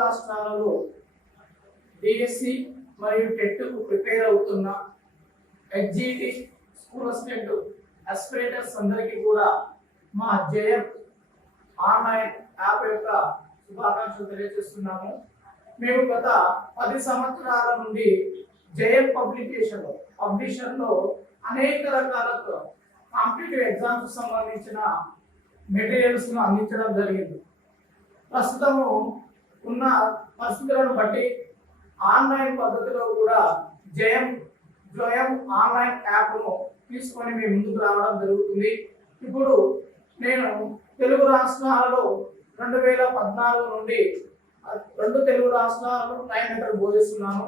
రాష్ట్రాలలో డిఎస్సి మరియు టెట్కు ప్రిపేర్ అవుతున్న ఎగ్జిటి స్కూల్ అసిస్టెంట్ అస్పిరేటర్స్ అందరికీ కూడా మా జేఎం ఆన్లైన్ యాప్ యొక్క శుభాకాంక్షలు తెలియజేస్తున్నాము. మేము గత 10 సంవత్సరాల నుండి జేఎం పబ్లిషన్లో అనేక రకాల కాంపిటేటివ్ ఎగ్జామ్స్ సంబంధించిన మెటీరియల్స్ ను అందించడం జరిగింది. ప్రస్తుతము ఉన్న పరిస్థితులను బట్టి ఆన్లైన్ పద్ధతిలో కూడా జేఎం ఆన్లైన్ యాప్ను తీసుకొని మీ ముందుకు రావడం జరుగుతుంది. ఇప్పుడు నేను తెలుగు రాష్ట్రాలలో 2014 నుండి 2 తెలుగు రాష్ట్రాలలో ట్రైన్ మెథడ్ బోధిస్తున్నాను.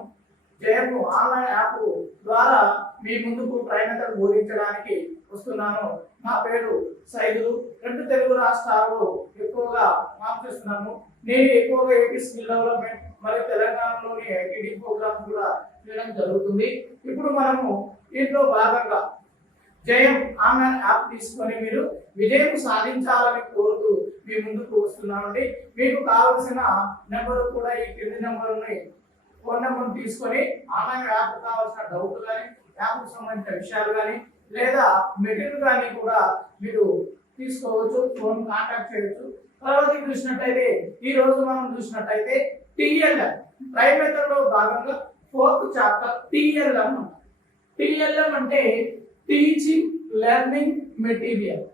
జేఎం ఆన్లైన్ యాప్ ద్వారా మీ ముందుకు ట్రైన్ మెథడ్ బోధించడానికి వస్తున్నాను. నా పేరు సైదులు. 2 తెలుగు రాష్ట్రాలలో ఎక్కువగా మార్క్ చేస్తున్నాను. నేను ఎక్కువగా ఏపీ స్కిల్ డెవలప్మెంట్ మరియు తెలంగాణలోని ఐటీడీ ప్రోగ్రామ్స్ కూడా చేయడం జరుగుతుంది. ఇప్పుడు మనము దీంట్లో భాగంగా జేఎం ఆన్లైన్ యాప్ తీసుకొని మీరు విజయం సాధించాలని కోరుతూ మీ ముందుకు వస్తున్నామండి. మీకు కావాల్సిన నెంబర్ కూడా ఈ కింది నెంబర్ని ఫోన్ నెంబర్ తీసుకొని ఆన్లైన్ యాప్ కావాల్సిన డౌట్ కానీ యాప్కు సంబంధించిన విషయాలు కానీ లేదా మెటీరియల్ కానీ కూడా మీరు తీసుకోవచ్చు, ఫోన్ కాంటాక్ట్ చేయవచ్చు. తర్వాత చూసినట్టయితే ఈ రోజు మనం చూసినట్టయితే టిఎల్ఎం ట్రైన్ మెథడ్ లో భాగంగా 4th చాప్టర్ టిఎల్ఎం. టిఎల్ఎం అంటే టీచింగ్ లెర్నింగ్ మెటీరియల్.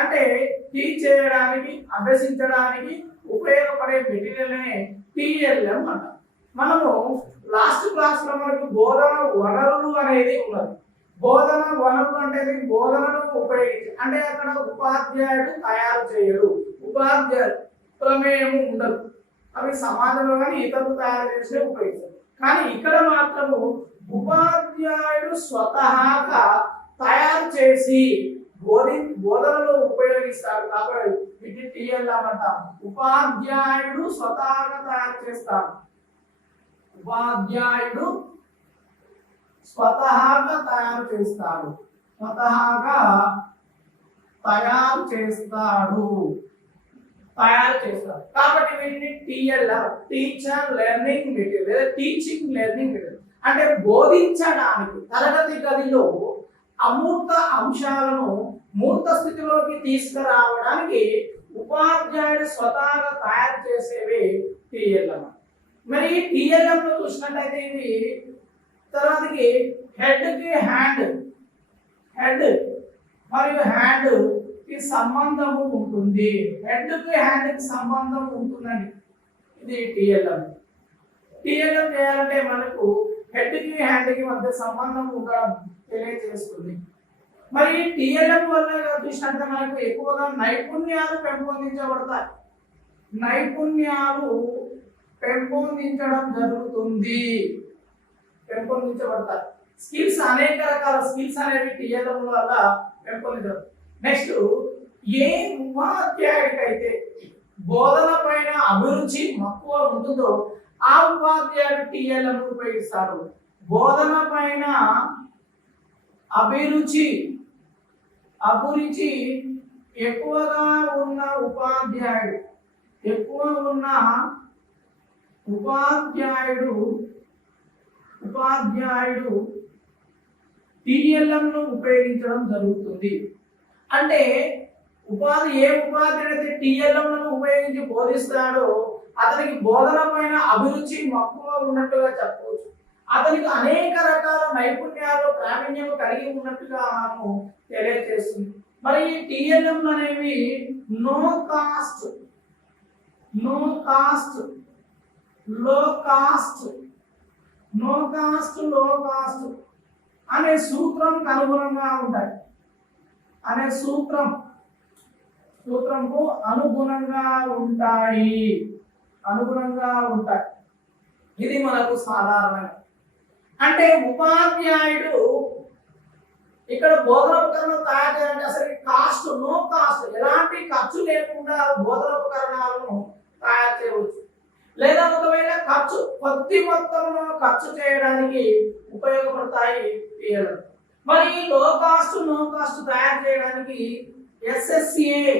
అంటే టీచ్ చేయడానికి అభ్యసించడానికి ఉపయోగపడే మెటీరియల్ అనే టిఎల్ఎం అంటారు. మనము లాస్ట్ క్లాస్ లో మనకు బోధన వనరులు అనేది ఉన్నది. బోధన వనరులు అంటే బోధనను ఉపయోగించి అంటే అక్కడ ఉపాధ్యాయుడు తయారు చేయడు, ఉపాధ్యాయుడు ప్రమేయం ఉండదు. అవి సమాజంలో కానీ ఇతరులు తయారు చేసే ఉపయోగిస్తారు. కానీ ఇక్కడ మాత్రము ఉపాధ్యాయుడు స్వతహాగా తయారు చేసి బోధనలో ఉపయోగిస్తారు. కాబట్టి ఇది టిఎల్ఎం అంటాం. ఉపాధ్యాయుడు స్వతహాగా తయారు చేస్తాడు. ఉపాధ్యాయుడు స్వతహాగా తయారు చేస్తాడు. కాబట్టి వీటిని TLM teacher learning material, teaching learning material. అంటే బోధించడానికి తరగతి గదిలో అమూర్త అంశాలను మూర్త స్థితిలోకి తీసుకురావడానికి ఉపాధ్యాయుడు స్వతహాగా తయారు చేసేవి టిఎల్ఎం. మరి టిఎల్ఎం లో చూసినట్టయితే ఇది తర్వాతకి హెడ్ మరియు హ్యాండ్ కి సంబంధము ఉంటుంది. హెడ్ కి హ్యాండ్ కి సంబంధం ఉంటుందండి. ఇది టిఎల్ఎం చేయాలంటే మనకు హెడ్ కి హ్యాండ్ కి మధ్య సంబంధం ఉండడం తెలియజేస్తుంది. మరి టిఎల్ఎం వల్ల చూసినట్టు మనకు ఎక్కువగా నైపుణ్యాలు పెంపొందించడం జరుగుతుంది. పెంపొందించబడతాయి స్కిల్స్, అనేక రకాల స్కిల్స్ అనేవి టిఎల్ఎం వల్ల పెంపొందించడం. నెక్స్ట్, ఏ ఉపాధ్యాయుడికైతే బోధన పైన అభిరుచి మక్కువ ఉంటుందో ఆ ఉపాధ్యాయుడు టిఎల్ఎం ఉపయోగిస్తాడు. బోధన పైన అభిరుచి ఎక్కువగా ఉన్న ఉపాధ్యాయుడు టిఎల్ఎం ను ఉపయోగించడం జరుగుతుంది. అంటే ఏ ఉపాధ్యాయుడు అయితే టిఎల్ఎం ను ఉపయోగించి బోధిస్తాడో అతనికి బోధన పైన అభిరుచి మక్కువ ఉన్నట్టుగా చెప్పవచ్చు. అతనికి అనేక రకాల నైపుణ్యాలు ప్రావీణ్యం కలిగి ఉన్నట్టుగా మనము తెలియజేస్తుంది. మరి ఈ టిఎల్ఎం అనేవి నో కాస్ట్ లో కాస్ట్ అనే సూత్రంకు అనుగుణంగా ఉంటాయి. సూత్రంకు అనుగుణంగా ఉంటాయి. ఇది మనకు సాధారణంగా అంటే ఉపాధ్యాయుడు ఇక్కడ బోధన ఉపకరణాలు తయారు చేయాలంటే అసలు నో కాస్ట్ ఎలాంటి ఖర్చు లేకుండా బోధన ఉపకరణాలను తయారు చేయవచ్చు. లేదా ఒకవేళ కొద్ది మొత్తంలో ఖర్చు చేయడానికి ఉపయోగపడతాయి టిఎల్ఎం. మరి నో కాస్ట్ తయారు చేయడానికి SSCA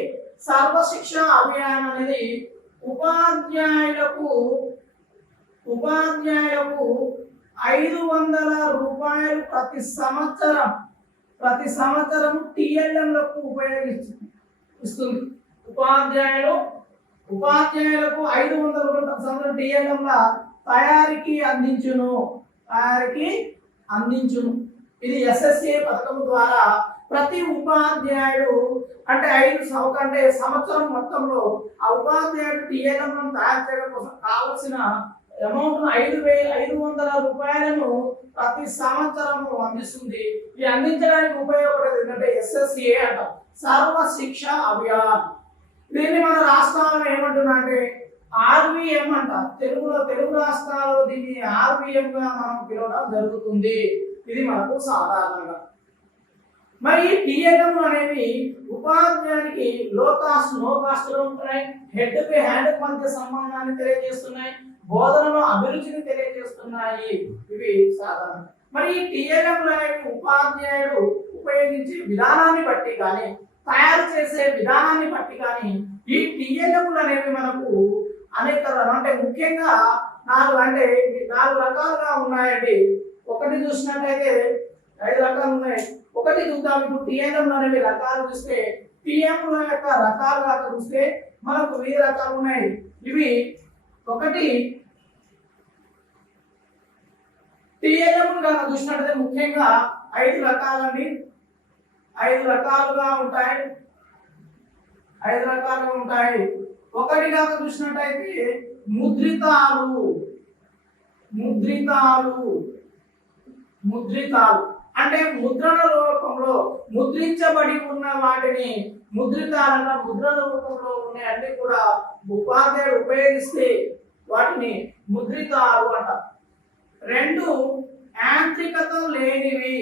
సర్వశిక్ష అభియాన్ అనేది ఉపాధ్యాయులకు 500 రూపాయలు ప్రతి సంవత్సరం టిఎల్ఎంలకు ఉపయోగిస్తుంది. ఉపాధ్యాయులకు 500 రూపాయలు ప్రతి సంవత్సరం టిఎల్ఎంల తయారీకి అందించును. ఇది ఎస్ఎస్ఏ పథకం ద్వారా ప్రతి ఉపాధ్యాయుడు అంటే 5 సంవత్సరం మొత్తంలో ఆ ఉపాధ్యాయుడు టిఎల్ఎం తయారు చేయడం కోసం కావలసిన అమౌంట్ 500 రూపాయలను ప్రతి సంవత్సరం అందిస్తుంది. ఇది అందించడానికి ఉపయోగపడేది ఏంటంటే ఎస్ఎస్ఏ అంటాం, సర్వ శిక్ష అభియాన్. దీన్ని మన రాష్ట్రాలను ఏమంటున్నా అంటే ఆర్వీఎం అంట. తెలుగు రాష్ట్రాల్లో దీన్ని ఆర్వీఎం గా మనం పిలవడం జరుగుతుంది. ఇది మనకు సాధారణంగా. మరి టిఎల్ఎం అనేవి ఉపాధ్యాయునికి లో కాస్ట్ నో కాస్ట్ లో ఉంటున్నాయి. హెడ్ టు హ్యాండ్ మధ్య సంబంధాన్ని తెలియజేస్తున్నాయి. బోధనలో అభిరుచిని తెలియజేస్తున్నాయి. ఇవి సాధారణ. మరి టిఎల్ఎం అనేవి ఉపాధ్యాయుడు ఉపయోగించే విధానాన్ని బట్టి కానీ తయారు చేసే విధానాన్ని బట్టి కానీ ఈ టిఎల్ఎం అనేవి మనకు అనేక అంటే ముఖ్యంగా 4 రకాలుగా ఉన్నాయండి. ఒకటి చూసినట్టయితే 5 రకాలు ఉన్నాయి. ఒకటి చూద్దాం. ఇప్పుడు టిఎల్ఎం అనేవి రకాలు చూస్తే టిఎం యొక్క రకాలుగా చూస్తే మనకు 1000 రకాలు ఉన్నాయి. ఇవి ఒకటి టిఎల్ఎం కనుక చూసినట్టయితే ముఖ్యంగా 5 రకాలండి. 5 రకాలుగా ఉంటాయి. 5 రకాలుగా ఉంటాయి. ఒకటి కనుక చూసినట్టయితే ముద్రితాలు అంటే ముద్రణ రూపంలో ముద్రించబడి ఉన్న వాటిని ముద్రితాలంట. ముద్రణ రూపంలో ఉన్న అన్ని కూడా ఉపాధ్యాయుడు ఉపయోగిస్తే వాటిని ముద్రితాలు అంట. 2 యాంత్రికత లేనివి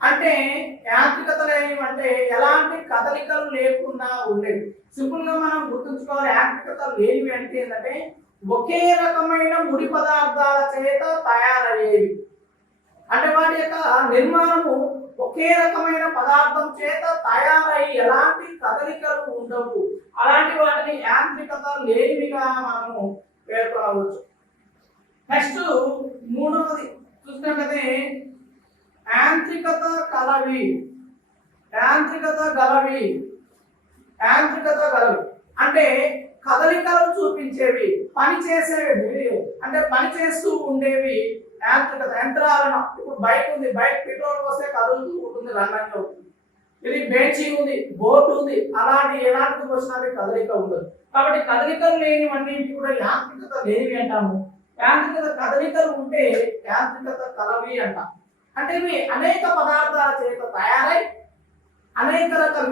అంటే ఎలాంటి కదలికలు లేకుండా ఉండేవి. సింపుల్ గా మనం గుర్తుంచుకోవాలి. యాంత్రికత లేనివి అంటే ఏంటంటే ఒకే రకమైన ముడి పదార్థాల చేత తయారయ్యేవి. అంటే వాటి యొక్క నిర్మాణము ఒకే రకమైన పదార్థం చేత తయారయ్యి ఎలాంటి కదలికలు ఉండవు. అలాంటి వాటిని యాంత్రికత లేనివిగా మనము పేర్కొనవచ్చు. నెక్స్ట్ 3వది చూసినట్లయితే యాంత్రికత గలవి అంటే కదలికలు చూపించేవి, పని చేసేవి అంటే పని చేస్తూ ఉండేవి యాంత్రికత. యంత్రాలను ఇప్పుడు బైక్ ఉంది, బైక్ పెట్రోల్ వస్తే కదులుతూ ఉంటుంది, రన్నింగ్ అవుతుంది. ఇది బెంచ్ ఉంది, బోట్ ఉంది, అలాంటి ఎలాంటి వచ్చినది కదలిక ఉండదు. కాబట్టి కదలికలు లేనివన్నీ కూడా యాంత్రికత లేనివి అంటాము. యాంత్రికత కదలికలు ఉంటే యాంత్రికత కలవి అంటాం. అంటే ఇవి అనేక పదార్థాల చేత తయారై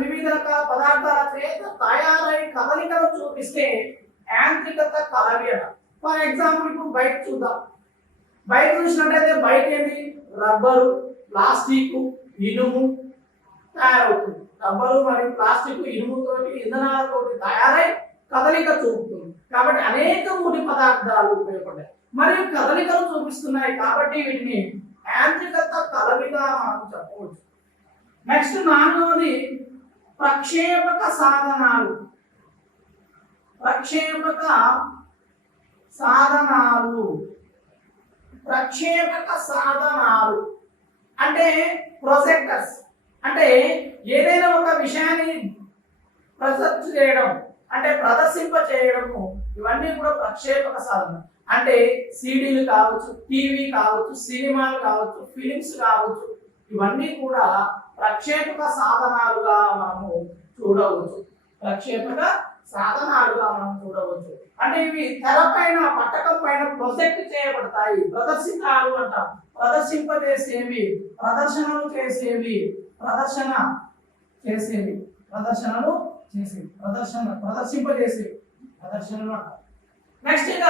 వివిధ రకాల పదార్థాల చేత తయారై కదలికలు చూపిస్తే యాంత్రికత కలవి అంటాం. ఫర్ ఎగ్జాంపుల్ ఇప్పుడు బైక్ చూద్దాం. బైక్ చూసినట్టయితే బైక్ ఏంటి? రబ్బరు, ప్లాస్టిక్, ఇనుము తయారవుతుంది. రబ్బరు మరియు ప్లాస్టిక్, ఇనుముతోటి ఇంధనాలతోటి తయారై కదలిక చూపుతుంది. కాబట్టి అనేక ముడి పదార్థాలు ఉపయోగపడ్డాయి మరియు కదలికలు చూపిస్తున్నాయి. కాబట్టి వీటిని యాంత్రికత కలవిగా మనం చెప్పవచ్చు. నెక్స్ట్ 4వది ప్రక్షేపక సాధనాలు. ప్రక్షేపక సాధనాలు అంటే ప్రొజెక్టర్స్. అంటే ఏదైనా ఒక విషయాన్ని ప్రొజెక్ట్ చేయడం అంటే ప్రదర్శింప చేయడము, ఇవన్నీ కూడా ప్రక్షేపక సాధనం. అంటే సీడీలు కావచ్చు, టీవీ కావచ్చు, సినిమాలు కావచ్చు, ఫిలిమ్స్ కావచ్చు, ఇవన్నీ కూడా ప్రక్షేపక సాధనాలుగా మనము చూడవచ్చు. అంటే ఇవి తెర పైన, పట్టకం పైన ప్రొజెక్ట్ చేయబడతాయి. ప్రదర్శితాలు అంటాం. ప్రదర్శింపజేసేవి, ప్రదర్శనలు చేసేవి, ప్రదర్శింపజేసేవి ప్రదర్శనలు అంటాం. నెక్స్ట్ ఇక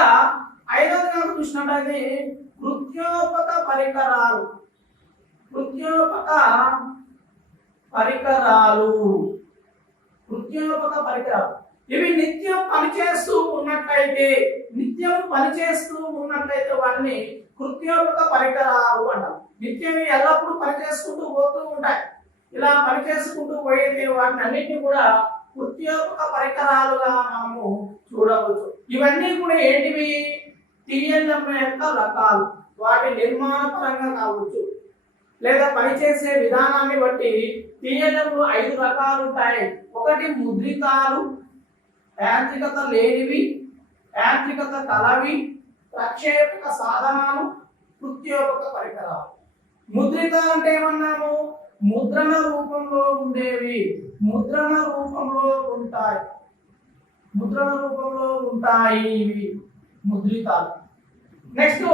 5వది చూసినట్టయితే కృత్యోపక పరికరాలు. ఇవి నిత్యం పనిచేస్తూ ఉన్నట్లయితే వాటిని కృత్యోపక పరికరాలు అంటారు. నిత్యం ఎల్లప్పుడూ పనిచేసుకుంటూ పోతూ ఉంటాయి. ఇలా పనిచేసుకుంటూ పోయేది వాటిని అన్నింటినీ కూడా కృత్యోపక పరికరాలుగా మనము చూడవచ్చు. ఇవన్నీ కూడా ఏంటివి? టిఎల్ఎం యొక్క రకాలు. వాటి నిర్మాణ పరంగా కావచ్చు లేదా పనిచేసే విధానాన్ని బట్టి టిఎల్ఎంలు 5 రకాలు ఉంటాయి. ఒకటి ముద్రితాలు, యాంత్రికత లేనివి, యాంత్రికత కలవి, ప్రక్షేపక సాధనాలు, కృత్యోపక పరికరాలు. ముద్రితాలు అంటే ఏమన్నాము? ముద్రణ రూపంలో ఉండేవి, ముద్రణ రూపంలో ఉంటాయి ఇవి ముద్రితాలు. నెక్స్ట్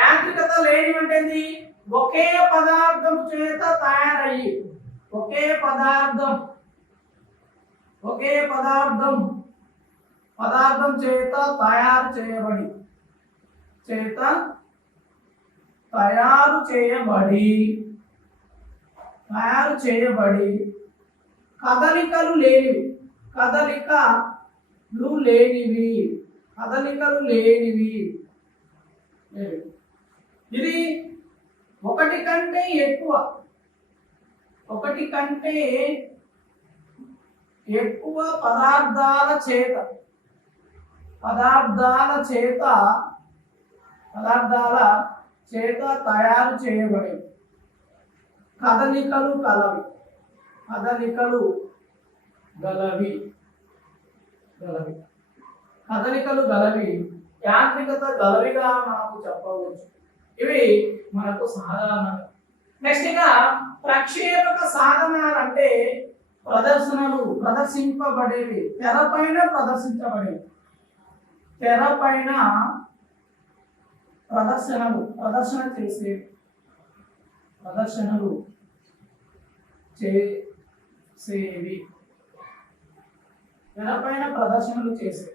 యాంత్రికత లేనివి అంటే ఒకే పదార్థం చేత తయారయ్యి, ఒకే పదార్థం చేత తయారు చేయబడి కదలికలు లేనివి. ఇది ఒకటి కంటే ఎక్కువ పదార్థాల చేత తయారు చేయబడేవి. కదలికలు గలవి, యాంత్రికత గలవిగా మనకు చెప్పవచ్చు. ఇవి మనకు సాధారణంగా. నెక్స్ట్ గా ప్రక్షేపక సాధనాలు అంటే ప్రదర్శింపబడేవి, తెరపైన ప్రదర్శనలు చేసేవి.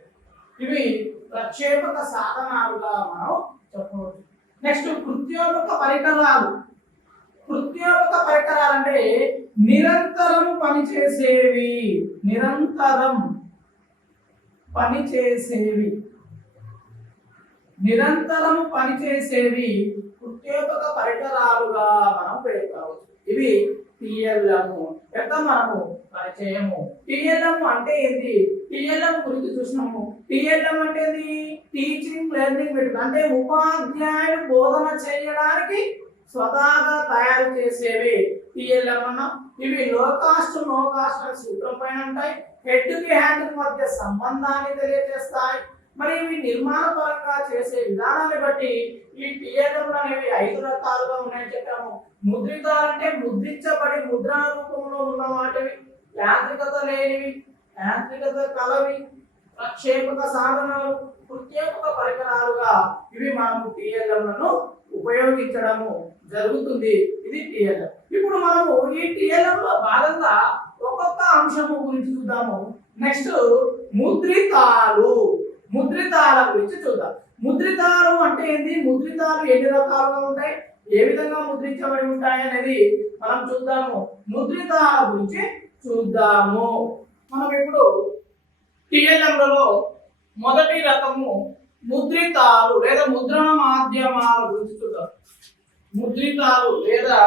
ఇవి ప్రక్షేపక సాధనాలుగా మనం చెప్పవచ్చు. నెక్స్ట్ కృత్యోపక పరికరాలు అంటే నిరంతరం పనిచేసేవి కృత్యోపక పరికరాలుగా మనం పేర్కొనవచ్చు. ఇవి టిఎల్ఎం యొక్క మనము పరిచయము. టిఎల్ఎం అంటే ఏంటి? టిఎల్ఎం గురించి చూసినాము. టిఎల్ఎం అంటే ఏంటి? టీచింగ్ లెర్నింగ్ మెటీరియల్ అంటే ఉపాధ్యాయుడు బోధన చేయడానికి స్వతహాగా తయారు చేసేవి టిఎల్ఎం అన్నాం. ఇవి లో కాస్ట్ నో కాస్ట్ అనే సూత్రం పైన ఉంటాయి. హెడ్ కి హ్యాండ్ మధ్య సంబంధాన్ని తెలియజేస్తాయి. మరి ఇవి నిర్మాణ పరంగా చేసే విధానాన్ని బట్టి ఈ టిఎల్ఎంలు అనేవి 5 రకాలుగా ఉన్నాయని చెప్పాము. ముద్రితాలు అంటే ముద్రించబడి ముద్రణ రూపంలో ఉన్న వాటివి, యాంత్రికత లేనివి, యాంత్రికత కలవి, ప్రక్షేపక సాధనాలు, కృత్యోపక పరికరాలుగా ఇవి మనము టిఎల్ఎంలను ఉపయోగించడము జరుగుతుంది. ఇది టిఎల్ఎం. ఇప్పుడు మనము ఈ టిఎల్ఎం లో భాగంగా ఒక్కొక్క అంశము గురించి చూద్దాము. నెక్స్ట్ ముద్రితాల గురించి చూద్దాం. ముద్రితాలు అంటే ఏంటి? ముద్రితాలు ఎన్ని రకాలుగా ఉంటాయి, ఏ విధంగా ముద్రించబడి ఉంటాయి అనేది మనం చూద్దాము. ముద్రితాల గురించి చూద్దాము. మనం ఇప్పుడు టిఎల్ఎంలలో మొదటి రకము ముద్రితాలు లేదా ముద్రణ మాధ్యమాల గురించి చూద్దాం. ముద్రితాలు లేదా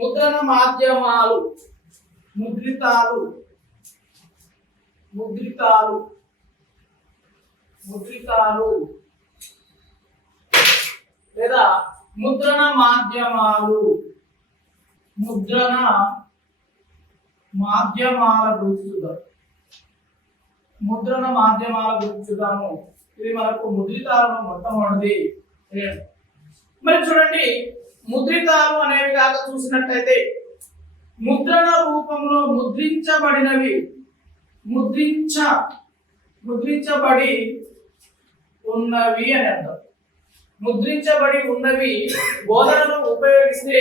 ముద్రణ మాధ్యమాలు. ముద్రితాలు లేదా ముద్రణ మాధ్యమాలు. ముద్రణ మాధ్యమాల గురించి చూద్దాం. ఇది మనకు ముద్రితాలను మొట్టమొదటిది. మరి చూడండి, ముద్రితాలు అనేవి కాక చూసినట్లయితే ముద్రణ రూపంలో ముద్రించబడినవి, ముద్రించబడి ఉన్నవి అని అర్థం. ముద్రించబడి ఉన్నవి బోధనలో ఉపయోగిస్తే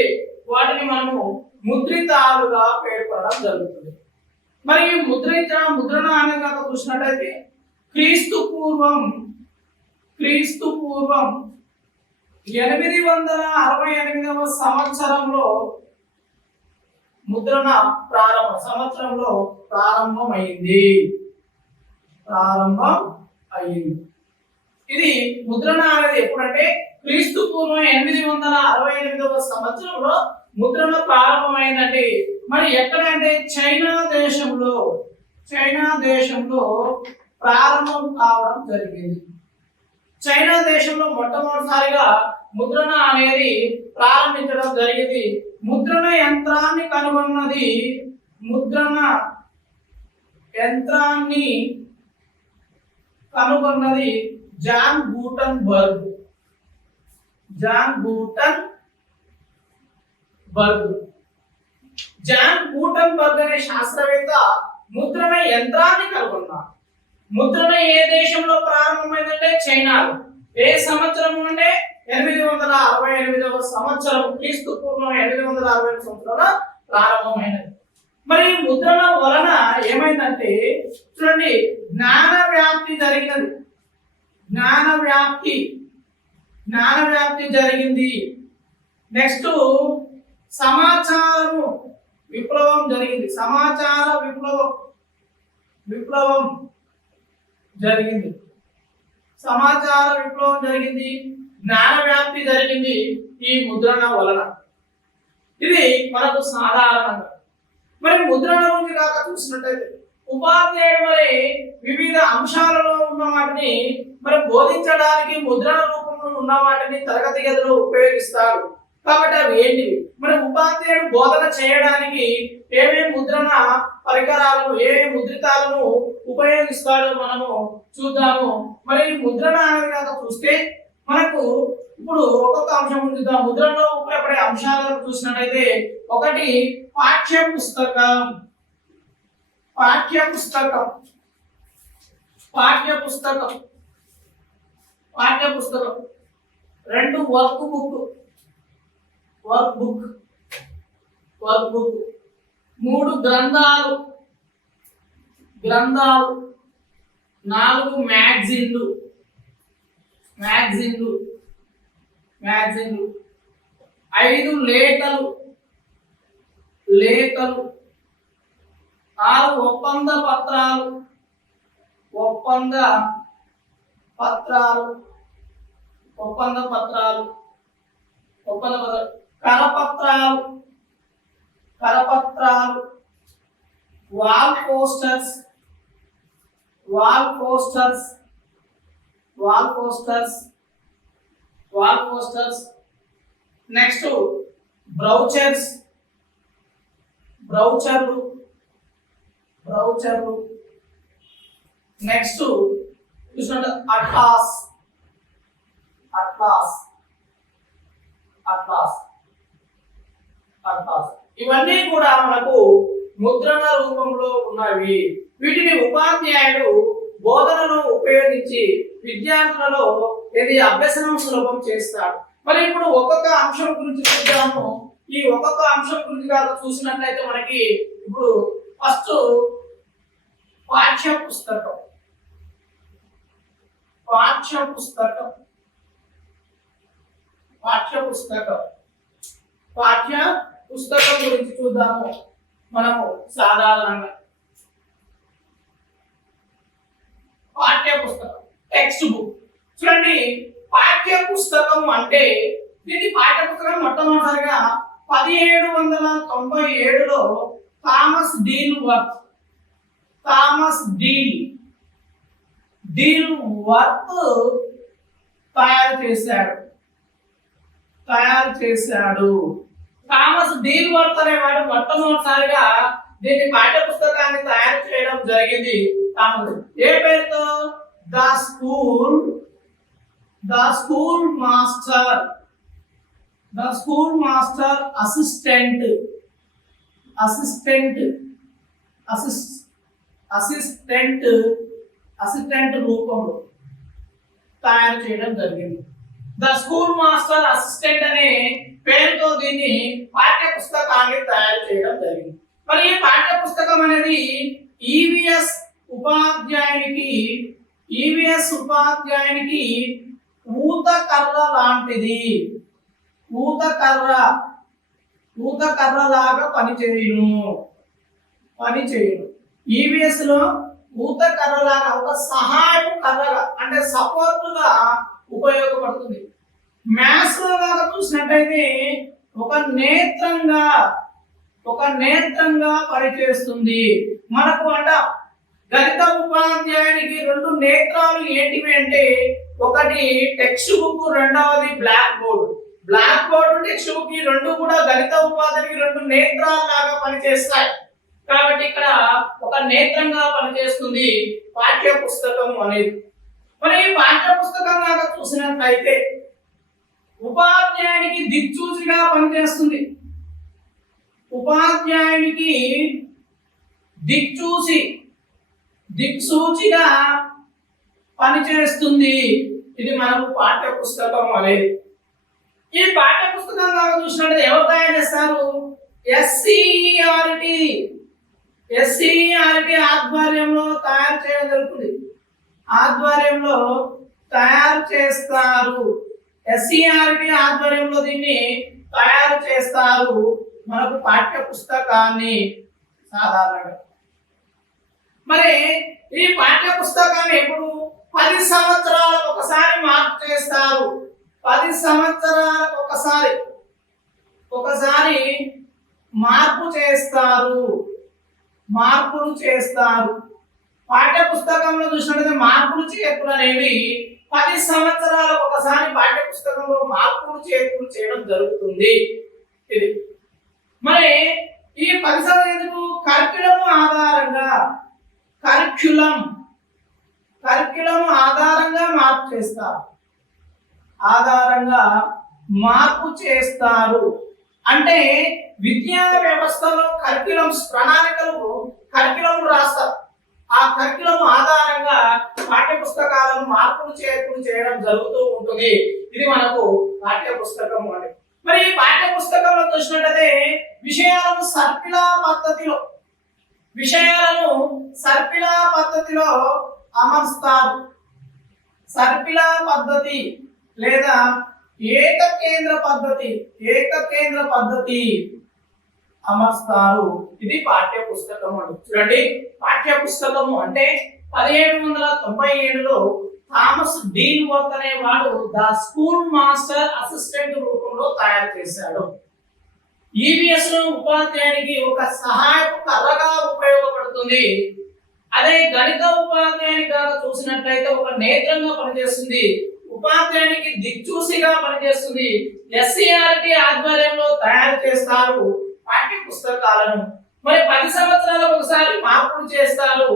వాటిని మనము ముద్రితాలుగా పేర్కొనడం జరుగుతుంది. మరి ముద్రణ అనే కాక చూసినట్లయితే క్రీస్తు పూర్వం 868వ సంవత్సరంలో ముద్రణ ప్రారంభమైంది. ప్రారంభం అయింది. ఇది ముద్రణ అనేది ఎప్పుడంటే క్రీస్తు పూర్వం 868వ సంవత్సరంలో ముద్రణ ప్రారంభమైందండి. మరి ఎక్కడంటే చైనా దేశంలో ప్రారంభం కావడం జరిగింది. చైనా దేశంలో మొట్టమొదటిసారిగా ముద్రణ అనేది ప్రారంభించడం జరిగింది. ముద్రణ యంత్రాన్ని కనుగొన్నది జాన్ గూటన్బర్గ్. జాన్ గూటన్బర్గ్ అనే శాస్త్రవేత్త ముద్రణ యంత్రాన్ని కనుగొన్నారు. ముద్రణ ఏ దేశంలో ప్రారంభమైందంటే చైనాలో. ఏ సంవత్సరం అంటే 868వ సంవత్సరం, క్రీస్తు పూర్వం 860 సంవత్సరంలో ప్రారంభమైనది. మరి ముద్రణ వలన ఏమైందంటే చూడండి, జ్ఞాన వ్యాప్తి జరిగింది. నెక్స్ట్ సమాచార విప్లవం జరిగింది. జ్ఞాన వ్యాప్తి జరిగింది ఈ ముద్రణ వలన. ఇది మనకు సాధారణంగా. మరి ముద్రణ గురించి కాక చూసినట్టయితే ఉపాధ్యాయుడు మరి వివిధ అంశాలలో ఉన్న వాటిని మరి బోధించడానికి ముద్రణ రూపంలో ఉన్న వాటిని తరగతి గదిలో ఉపయోగిస్తాడు. కాబట్టి అవి ఏంటివి? మరి ఉపాధ్యాయుడు బోధన చేయడానికి ఏమేమి ముద్రణ పరికరాలను, ఏమేమి ముద్రితాలను ఉపయోగిస్తాడో మనము చూద్దాము. మరి ముద్రణ అనేది కనుక చూస్తే మనకు ఇప్పుడు ఒక్కొక్క అంశం ఉంది. ముద్రణలో ఉపయోగపడే అంశాలను చూసినట్టయితే ఒకటి పాఠ్య పుస్తకం. రెండు వర్క్ బుక్. మూడు గ్రంథాలు. నాలుగు మ్యాగజైన్లు. 5 లేఖలు. 6 ఒప్పంద పత్రాలు. కరపత్రాలు. Wall posters. నెక్స్ట్ బ్రౌచర్లు. నెక్స్ట్ చూసినట్టు అట్లాస్. ఇవన్నీ కూడా మనకు ముద్రణ రూపంలో ఉన్నవి. వీటిని ఉపాధ్యాయుడు బోధనలో ఉపయోగించి విద్యార్థులలో ఇది అభ్యసనం సులభం చేస్తాడు. మరి ఇప్పుడు ఒక్కొక్క అంశం గురించి చూద్దాము. ఈ ఒక్కొక్క అంశం గురించి కాక చూసినట్లయితే మనకి ఇప్పుడు ఫస్ట్ పాఠ్య పుస్తకం గురించి చూద్దాము మనము సాధారణంగా. పాఠ్య పుస్తకం, టెక్స్ట్ బుక్. చూడండి, పాఠ్య పుస్తకం అంటే దీన్ని పాఠ్య పుస్తకం మొట్టమొదటిసారిగా 1797లో థామస్ డీల్ వర్త్ తయారు చేశాడు. థామస్ డీల్ వర్త్ అనేవాడు మొట్టమొదటిసారిగా దీన్ని పాఠ్య పుస్తకాన్ని తయారు చేయడం జరిగింది. ఏ పేరుతో? ద స్కూల్ మాస్టర్ అసిస్టెంట్ రూపంలో తయారు చేయడం జరిగింది. ద స్కూల్ మాస్టర్ అసిస్టెంట్ అనే పేరుతో దీన్ని పాఠ్య పుస్తకాన్ని తయారు చేయడం జరిగింది. మరి ఈ పాఠ్య పుస్తకం అనేది ఈవీఎస్ ఉపాధ్యాయునికి ఊతకర్ర లాంటిది. ఊతకర్ర లాగా పనిచేయును. ఈవీఎస్ లో ఊత కర్రలాగా, ఒక సహాయపు కర్రగా అంటే సపోర్టుగా ఉపయోగపడుతుంది. మ్యాథ్స్ లో చూసినట్టయితే ఒక నేత్రంగా పనిచేస్తుంది. మనకు అంట గణిత ఉపాధ్యాయునికి రెండు నేత్రాలు ఏంటివి అంటే, ఒకటి టెక్స్ట్ బుక్, రెండవది black board. Black board, text book ఈ రెండు కూడా గణిత ఉపాధ్యాయునికి రెండు నేత్రాలు లాగా పనిచేస్తాయి. కాబట్టి ఇక్కడ ఒక నేత్రంగా పనిచేస్తుంది పాఠ్య పుస్తకం అనేది. మరి పాఠ్య పుస్తకం లాగా చూసినట్లయితే ఉపాధ్యాయునికి దిక్సూచిగా పనిచేస్తుంది. ఉపాధ్యాయునికి దిక్సూచిగా పనిచేస్తుంది. ఇది మనకు పాఠ్య పుస్తకం అనేది. ఈ పాఠ్య పుస్తకం లాగా చూసినట్లయితే ఎవరు తయారు చేస్తారు? SCERT ఆధ్వర్యంలో తయారు చేయడం జరుగుతుంది. ఆధ్వర్యంలో తయారు చేస్తారు. SCERT ఆధ్వర్యంలో దీన్ని తయారు చేస్తారు మనకు పాఠ్య పుస్తకాన్ని సాధారణంగా. మరి ఈ పాఠ్య పుస్తకాన్ని ఎప్పుడు 10 సంవత్సరాలకు ఒకసారి మార్పు చేస్తారు. 10 సంవత్సరాలకు ఒకసారి మార్పులు చేస్తారు. పాఠ్య పుస్తకంలో చూసినట్లయితే మార్పులు చేర్పులు అనేవి 10 సంవత్సరాలకు ఒకసారి పాఠ్య పుస్తకంలో మార్పులు చేర్పులు చేయడం జరుగుతుంది. ఇది మరి ఈ 10 సంవత్సరాలకు కరిక్యులం ఆధారంగా మార్పు చేస్తారు. అంటే విద్యా వ్యవస్థలో కరిక్యులం రాస్తారు. ఆ కరిక్యులం ఆధారంగా పాఠ్య పుస్తకాలను మార్పులు చేర్పులు చేయడం జరుగుతూ ఉంటుంది. ఇది మనకు పాఠ్య పుస్తకం అని. మరి ఈ పాఠ్య పుస్తకంలో చూసినట్లయితే విషయాలను సర్పిలా పద్ధతిలో అమర్స్తారు. సర్పిలా పద్ధతి లేదా ఏకకేంద్ర పద్ధతి అమర్స్తారు. ఇది పాఠ్య పుస్తకం అని. చూడండి, పాఠ్య పుస్తకము అంటే 1797లో థామస్ డీన్ వర్త్ అనేవాడు ద స్కూల్ మాస్టర్ అసిస్టెంట్ రూపంలో తయారు చేశాడు. EVS లో ఉపాధ్యాయునికి ఒక సహాయపు కర్రగా ఉపయోగపడుతుంది. అదే గణిత ఉపాధ్యాయుని కనుక చూసినట్లయితే ఒక నేత్రంగా పనిచేస్తుంది. ఉపాధ్యాయునికి దిక్సూచిగా పనిచేస్తుంది. SCERT ఆధ్వర్యంలో తయారు చేస్తారు పాఠ్య పుస్తకాలను. మరి 10 సంవత్సరాలకు ఒకసారి మార్పులు చేస్తారు.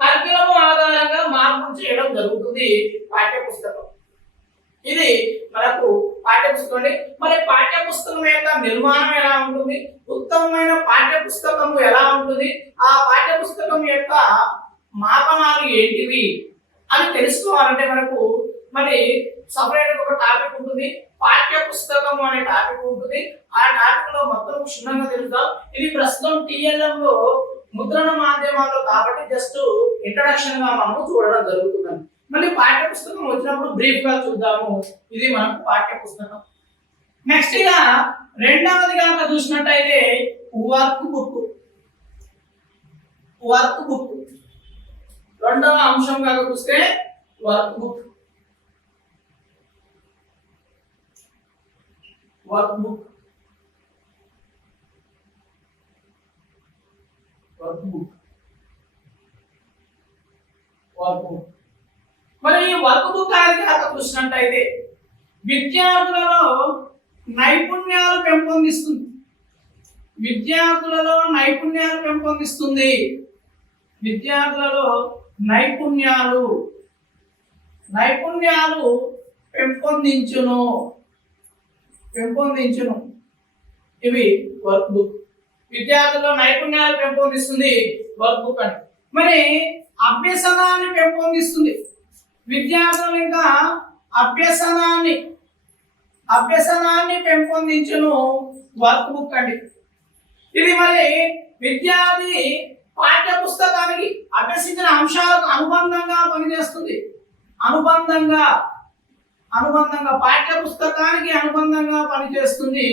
కరిక్యులం ఆధారంగా మార్పులు చేయడం జరుగుతుంది పాఠ్య పుస్తకం. ఇది మనకు పాఠ్య పుస్తకం. మరి పాఠ్య పుస్తకం యొక్క నిర్మాణం ఎలా ఉంటుంది, ఉత్తమమైన పాఠ్య పుస్తకం ఎలా ఉంటుంది, ఆ పాఠ్య పుస్తకం యొక్క మాపనాలు ఏంటివి అని తెలుసుకోవాలంటే మనకు మరి సపరేట్ ఒక టాపిక్ ఉంటుంది. పాఠ్య పుస్తకం అనే టాపిక్ ఉంటుంది. ఆ టాపిక్ లో మొత్తం క్షుణ్ణంగా తెలుద్దాం. ఇది ప్రస్తుతం TLM లో ముద్రణ మాధ్యమాల్లో కాబట్టి జస్ట్ ఇంట్రడక్షన్ గా మనము చూడడం జరుగుతుంది. మళ్ళీ పాఠ్య పుస్తకం వచ్చినప్పుడు బ్రీఫ్ గా చూద్దాము. ఇది మనకు పాఠ్య పుస్తకం. నెక్స్ట్ గా రెండవదిగా చూసినట్టయితే వర్క్ బుక్. రెండవ అంశంగా చూస్తే వర్క్ బుక్. మరి ఈ వర్క్ బుక్ అనేది చూసినట్టయితే విద్యార్థులలో నైపుణ్యాలు పెంపొందిస్తుంది. విద్యార్థులలో నైపుణ్యాలు పెంపొందించును. ఇవి వర్క్ బుక్. విద్యార్థుల్లో నైపుణ్యాలు పెంపొందిస్తుంది వర్క్ బుక్ అని. మరి అభ్యసనాన్ని పెంపొందిస్తుంది. విద్యార్థులు ఇంకా అభ్యసనాన్ని పెంపొందించును వర్క్ బుక్ అండి. ఇది మరి విద్యార్థి పాఠ్య పుస్తకానికి అభ్యసించిన అంశాలకు అనుబంధంగా పనిచేస్తుంది. అనుబంధంగా పాఠ్య పుస్తకానికి అనుబంధంగా పనిచేస్తుంది.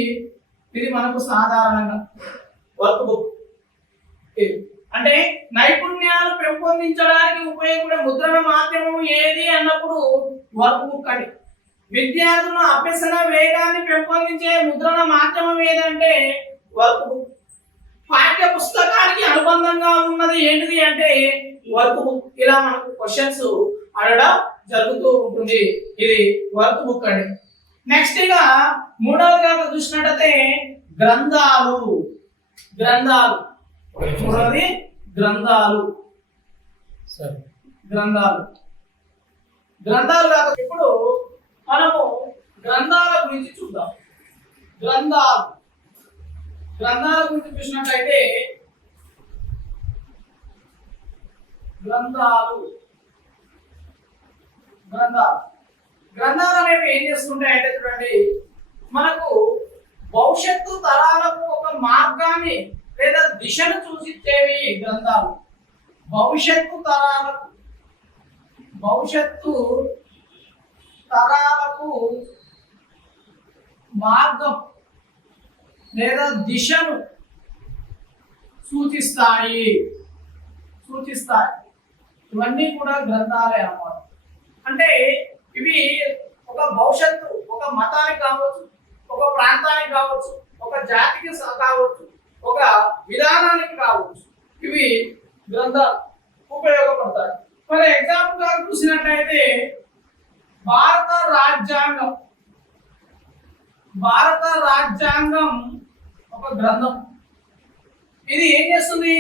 ఇది మనకు సాధారణంగా వర్క్ బుక్. అంటే నైపుణ్యాలు పెంపొందించడానికి ఉపయోగపడే ముద్రణ మాధ్యమం ఏది అన్నప్పుడు వర్క్ బుక్ అని. విద్యార్థుల అభ్యసన వేగాన్ని పెంపొందించే ముద్రణ మాధ్యమం ఏదంటే వర్క్ బుక్. పాఠ్య పుస్తకానికి అనుబంధంగా ఉన్నది ఏంటిది అంటే వర్క్ బుక్. ఇలా మనకు క్వశ్చన్స్ అడగడం జరుగుతూ ఉంటుంది. ఇది వర్క్ బుక్ అండి. నెక్స్ట్ ఇక మూడవదిగా చూసినట్టయితే గ్రంథాలు. మూడవది గ్రంథాలు. గ్రంథాలు కాక ఇప్పుడు మనము గ్రంథాల గురించి చూద్దాం. గ్రంథాల గురించి చూసినట్లయితే గ్రంథాలు అనేవి ఏం చేస్తుంటాయంటే చూడండి, మనకు భవిష్యత్తు తరాలకు ఒక మార్గాన్ని లేదా దిశను సూచించేవి గ్రంథాలు. భవిష్యత్తు తరాలకు మార్గం లేదా దిశను సూచిస్తాయి. ఇవన్నీ కూడా గ్రంథాలే అన్నమాట. అంటే ఇవి ఒక భవిష్యత్తు, ఒక మతానికి కావచ్చు, ఒక ప్రాంతానికి కావచ్చు, ఒక జాతికి కావచ్చు, ఒక విధానానికి కావచ్చు, ఇవి గ్రంథాలు ఉపయోగపడతాయి. ఫర్ ఎగ్జాంపుల్ గా చూసినట్లయితే భారత రాజ్యాంగం ఒక గ్రంథం. ఇది ఏం చేస్తుంది?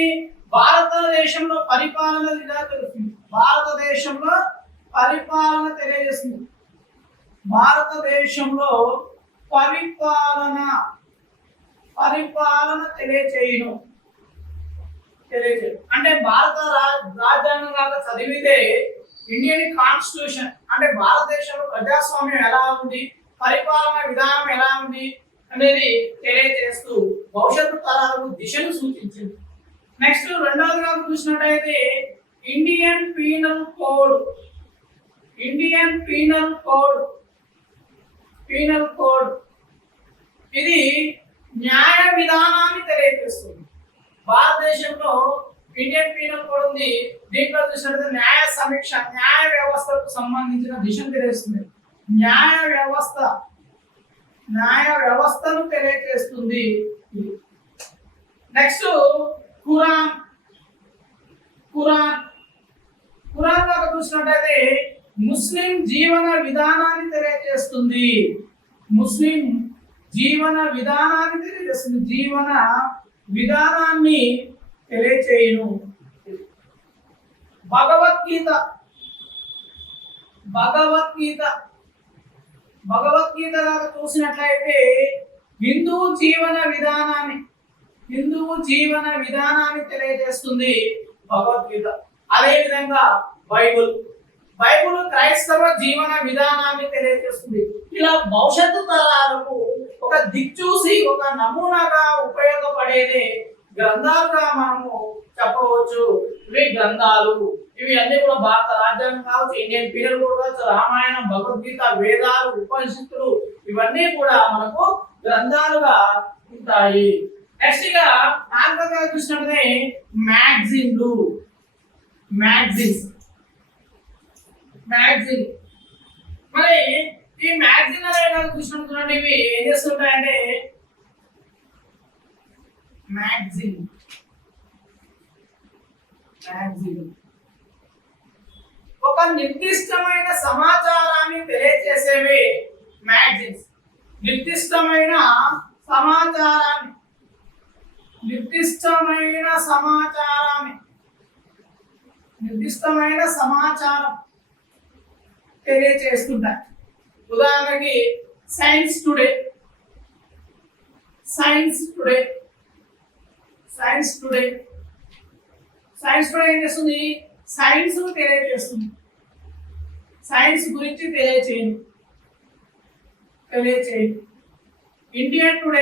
భారతదేశంలో పరిపాలన తెలుస్తుంది. భారతదేశంలో పరిపాలన తెలియజేస్తుంది. భారతదేశంలో పరిపాలన తెలియచేయను. అంటే భారత రాజ్యాంగం కాక చదివితే ఇండియన్ కాన్స్టిట్యూషన్ అంటే భారతదేశంలో ప్రజాస్వామ్యం ఎలా ఉంది, పరిపాలన విధానం ఎలా ఉంది అనేది తెలియజేస్తూ భవిష్యత్తు తరాలకు దిశను సూచించింది. నెక్స్ట్ రెండవదిగా చూసినట్టయితే ఇండియన్ పీనల్ కోడ్. ఇది న్యాయ విధానాన్ని తెలియజేస్తుంది. భారతదేశంలో ఇండియన్ పీనల్ కోడ్ ఉంది. దీంట్లో చూసినట్లయితే న్యాయ సమీక్ష, న్యాయ వ్యవస్థకు సంబంధించిన దిశను తెలియజేస్తుంది. న్యాయ వ్యవస్థను తెలియజేస్తుంది. నెక్స్ట్ ఖురాన్ చూసినట్టయితే ముస్లిం జీవన విధానాన్ని తెలియజేస్తుంది. జీవన విధానాన్ని తెలియచేయును. భగవద్గీత చూసినట్లయితే హిందూ జీవన విధానాన్ని తెలియజేస్తుంది భగవద్గీత. అదే విధంగా బైబుల్ క్రైస్తవ జీవన విధానాన్ని తెలియజేస్తుంది. ఇలా భవిష్యత్తు తరాలకు ఒక దిక్చూసి ఒక నమూనాగా ఉపయోగపడేదే గ్రంథాలుగా మనము చెప్పవచ్చు. ఇవి గ్రంథాలు. ఇవి అన్ని కూడా భారత రాజ్యాంగం కావచ్చు, ఇండియన్ పీనల్ కోడ్ కావచ్చు, రామాయణం, భగవద్గీత, వేదాలు, ఉపనిషత్తులు ఇవన్నీ కూడా మనకు గ్రంథాలుగా ఉంటాయి. నెక్స్ట్ గా నాలుగోగా చూసినట్లయితే మ్యాగజైన్స్. మరి ఈ మ్యాగజైన్ అనేది చూసినట్టు ఇవి ఏం చేస్తుంటాయంటే మ్యాగజైన్ ఒక నిర్దిష్టమైన సమాచారాన్ని తెలియజేసేవి మ్యాగజైన్స్. నిర్దిష్టమైన సమాచారం తెలియజేస్తుంటాయి. ఉదాహరణకి సైన్స్ టుడే ఏం చేస్తుంది? సైన్స్ తెలియజేస్తుంది. సైన్స్ గురించి తెలియచేయండి. ఇండియా టుడే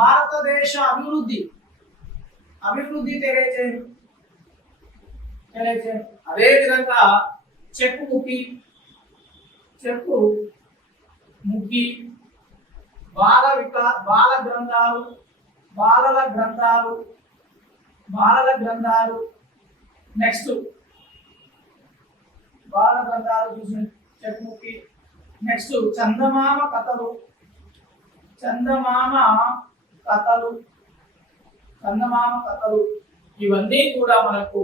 భారతదేశ అభివృద్ధి తెలియచేయండి. అదే విధంగా చెప్పుముఖి బాల గ్రంథాలు, బాలల గ్రంథాలు, బాలల గ్రంథాలు. నెక్స్ట్ బాలల గ్రంథాలు చూసిన చెప్పుకి. నెక్స్ట్ చందమామ కథలు, చందమామ కథలు, చందమామ కథలు. ఇవన్నీ కూడా మనకు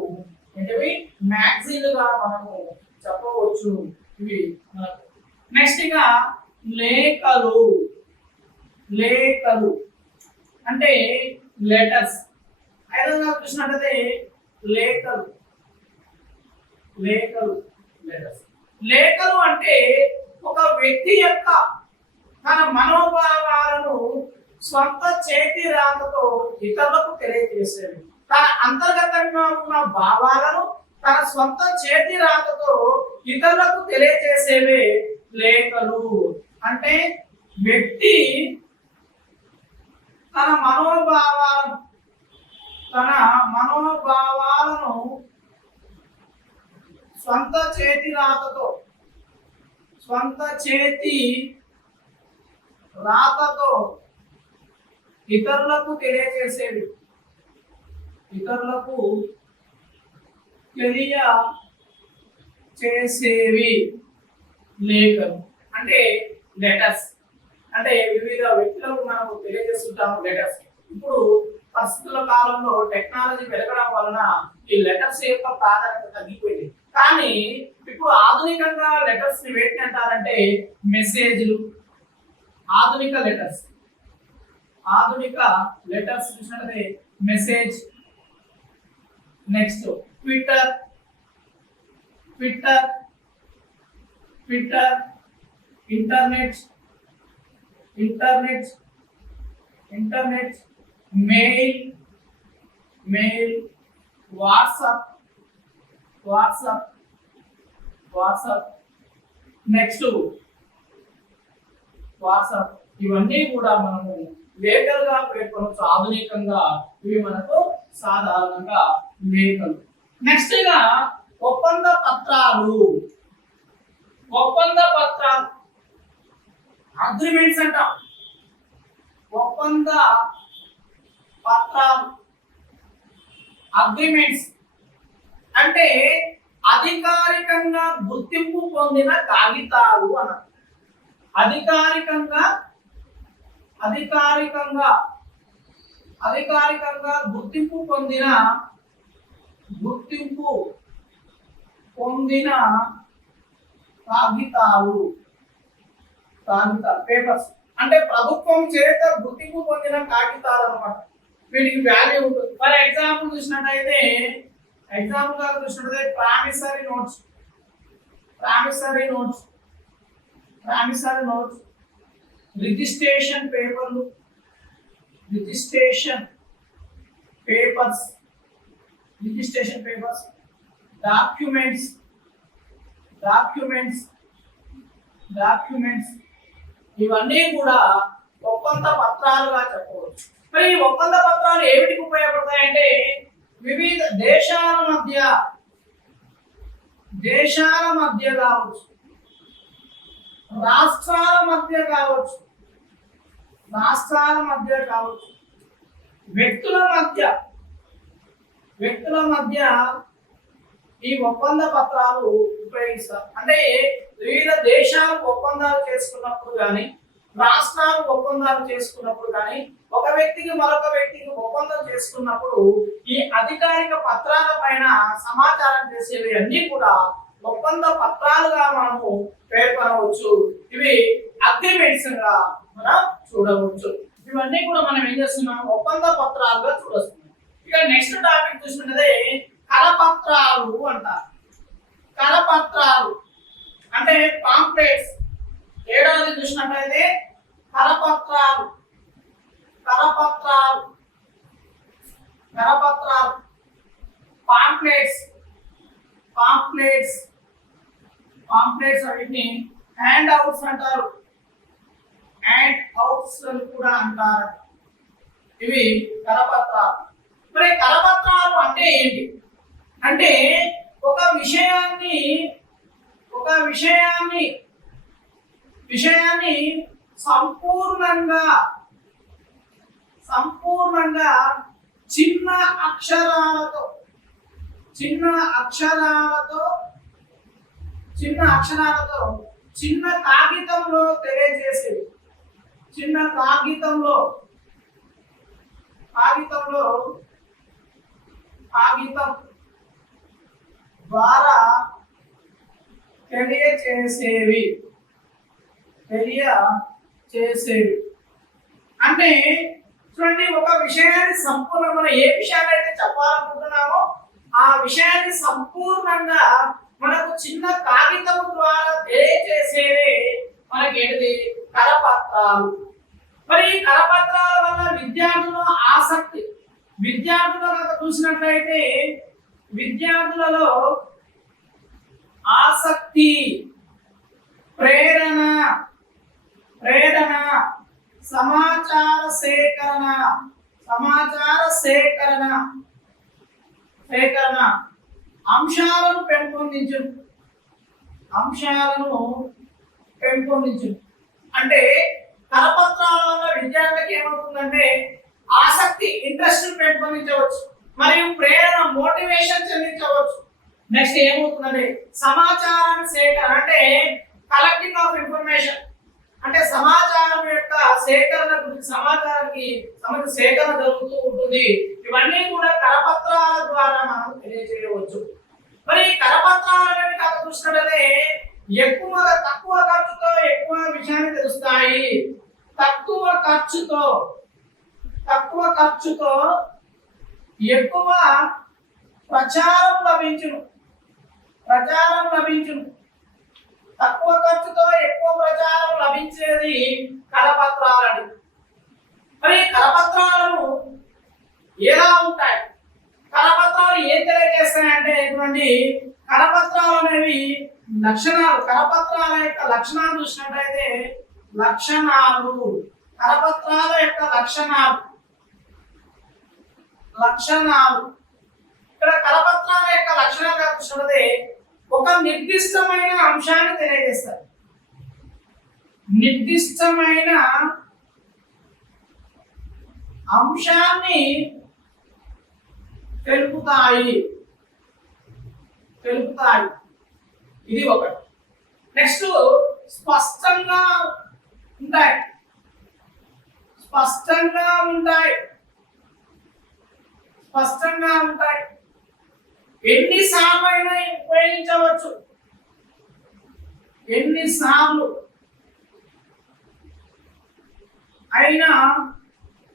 ఏంటివి మ్యాగజైన్లుగా మనము చెప్పవచ్చు. ఇవి మనకు నెక్స్ట్ గా లేఖలు, లేఖలు అంటే లెటర్స్. ఐదవగా చూసినట్లయితే లేఖలు, లేఖలు, లెటర్స్. లేఖలు అంటే ఒక వ్యక్తి యొక్క తన మనోభావాలను స్వంత చేతి రాతతో ఇతరులకు తెలియజేసేవి. తన అంతర్గతంగా ఉన్న భావాలను తన స్వంత చేతి రాతతో ఇతరులకు తెలియజేసేవే లేఖలు. అంటే వ్యక్తి తన మనోభావాలను స్వంత చేతి రాతతో, స్వంత చేతి రాతతో ఇతరులకు తెలియజేసేవి, ఇతరులకు తెలియచేసేవి లేఖలు అంటే లెటర్స్. అంటే వివిధ వ్యక్తులకు మనం తెలియజేస్తుంటాము లెటర్స్. ఇప్పుడు ప్రస్తుత కాలంలో టెక్నాలజీ పెరగడం వలన ఈ లెటర్స్ యొక్క ప్రాధాన్యత తగ్గిపోయింది. కానీ ఇప్పుడు ఆధునికంగా లెటర్స్ ని వేటిని అంటారంటే మెసేజ్లు. ఆధునిక లెటర్స్, ఆధునిక లెటర్స్ చూసినట్లయితే message. Next Twitter, Twitter, Twitter, internet, internet, internet, mail, mail, WhatsApp, WhatsApp, WhatsApp. Next WhatsApp. ఇవన్నీ కూడా మనము లేఖలుగా పేర్కొనవచ్చు. ఆధునికంగా ఇవి మనకు సాధారణంగా లేఖలు. నెక్స్ట్ గా ఒప్పంద పత్రాలు, ఒప్పంద పత్రాలు అగ్రిమెంట్స్ అంటాం. ఒప్పంద పత్రాలు అగ్రిమెంట్స్ అంటే అధికారికంగా గుర్తింపు పొందిన కాగితాలు అన్నారు. అధికారికంగా అధికారికంగా అధికారికంగా గుర్తింపు పొందిన కాగితాలు, కాగితాలు పేపర్స్ అంటే ప్రభుత్వం చేత గుర్తింపు పొందిన కాగితాలు అన్నమాట. వీటికి వాల్యూ ఉంటుంది. ఫర్ ఎగ్జాంపుల్ చూసినట్టయితే promissory notes, promissory notes, promissory notes, registration పేపర్లు, registration papers, registration papers, documents, documents, documents. ఇవన్నీ కూడా ఒప్పంద పత్రాలుగా చెప్పవచ్చు. మరి ఈ ఒప్పంద పత్రాలు ఏమిటికి ఉపయోగపడతాయంటే వివిధ దేశాల మధ్య కావచ్చు, రాష్ట్రాల మధ్య కావచ్చు, వ్యక్తుల మధ్య ఈ ఒప్పంద పత్రాలు ఉపయోగిస్తారు. అంటే వివిధ దేశాలు ఒప్పందాలు చేసుకున్నప్పుడు కానీ, రాష్ట్రాలు ఒప్పందాలు చేసుకున్నప్పుడు కానీ, ఒక వ్యక్తికి మరొక వ్యక్తికి ఒప్పందం చేసుకున్నప్పుడు ఈ అధికారిక పత్రాల పైన సమాచారం చేసేవి అన్ని కూడా ఒప్పంద పత్రాలుగా మనము పేర్కొనవచ్చు. ఇవి అగ్రిమెంట్స్ గా మనం చూడవచ్చు. ఇవన్నీ కూడా మనం ఏం చేస్తున్నాం ఒప్పంద పత్రాలుగా చూడొస్తున్నాం. ఇక నెక్స్ట్ టాపిక్ చూసినట్లయితే కరపత్రాలు అంటారు. కరపత్రాలు అంటే పాంప్లెట్స్. ఏడవది చూసినట్లయితే కరపత్రాలు, కరపత్రాలు, కరపత్రాలు, పాంప్లెట్స్, పాంప్లెట్స్, పాంప్లెట్స్. వీటిని హ్యాండ్ అవుట్స్ అంటారు, హ్యాండ్ అవుట్స్ అని కూడా అంటారు. ఇవి కరపత్రాలు. మరి కరపత్రాలు అంటే ఏంటి అంటే ఒక విషయాన్ని సంపూర్ణంగా సంపూర్ణంగా చిన్న అక్షరాలతో చిన్న అక్షరాలతో చిన్న అక్షరాలతో చిన్న కాగితంలో తెలియజేసేది. చిన్న కాగితంలో కాగితంలో కాగితం ద్వారా తెలియచేసేవి తెలియచేసేవి అంటే చూడండి, ఒక విషయాన్ని సంపూర్ణంగా మనం ఏ విషయాన్ని అయితే చెప్పాలనుకుంటున్నామో ఆ విషయాన్ని సంపూర్ణంగా మనకు చిన్న కాగితం ద్వారా తెలియచేసేవి మనకి ఏంటిది కరపత్రాలు. మరి ఈ కరపత్రాల వల్ల విద్యార్థుల ఆసక్తి, విద్యార్థులు కనుక చూసినట్లయితే విద్యార్థులలో ఆసక్తి, ప్రేరణ ప్రేరణ సమాచార సేకరణ సేకరణ అంశాలను పెంపొందించు అంటే కరపత్రాల వల్ల విద్యార్థికి ఏమవుతుందంటే ఆసక్తి, ఇంట్రెస్ట్ పెంపొందించవచ్చు, మరియు ప్రేరణ, మోటివేషన్ చెందించవచ్చు. నెక్స్ట్ ఏమవుతుందంటే సమాచారాన్ని సేకరణ అంటే కలెక్టింగ్ ఆఫ్ ఇన్ఫర్మేషన్ అంటే సమాచారం యొక్క సేకరణ గురించి, సమాచారానికి సంబంధించిన సేకరణ జరుగుతూ ఉంటుంది. ఇవన్నీ కూడా కరపత్రాల ద్వారా మనం తెలియజేయవచ్చు. మరి కరపత్రాలు అనేవి కాక చూసినట్లయితే తక్కువ ఖర్చుతో ఎక్కువ విషయాన్ని తెలుస్తాయి. తక్కువ ఖర్చుతో ఎక్కువ ప్రచారం లభించును. తక్కువ ఖర్చుతో ఎక్కువ ప్రచారం లభించేది కరపత్రాలని. మరి కరపత్రాలను ఎలా ఉంటాయి? కరపత్రాలు ఏం తెలియజేస్తాయంటే ఇటువంటి కరపత్రాలు అనేవి లక్షణాలు, కరపత్రాల యొక్క లక్షణాలు చూసినట్లయితే కరపత్రాల యొక్క లక్షణాలు ఇక్కడ కరపత్రాల యొక్క లక్షణాలు చూసినట్లయితే ఒక నిర్దిష్టమైన అంశాన్ని తెలియజేస్తారు. నిర్దిష్టమైన అంశాన్ని తెలుపుతాయి. ఇది ఒకటి. నెక్స్ట్ స్పష్టంగా ఉంటాయి. ఎన్నిసార్లు అయినా ఉపయోగించవచ్చు. ఎన్నిసార్లు అయినా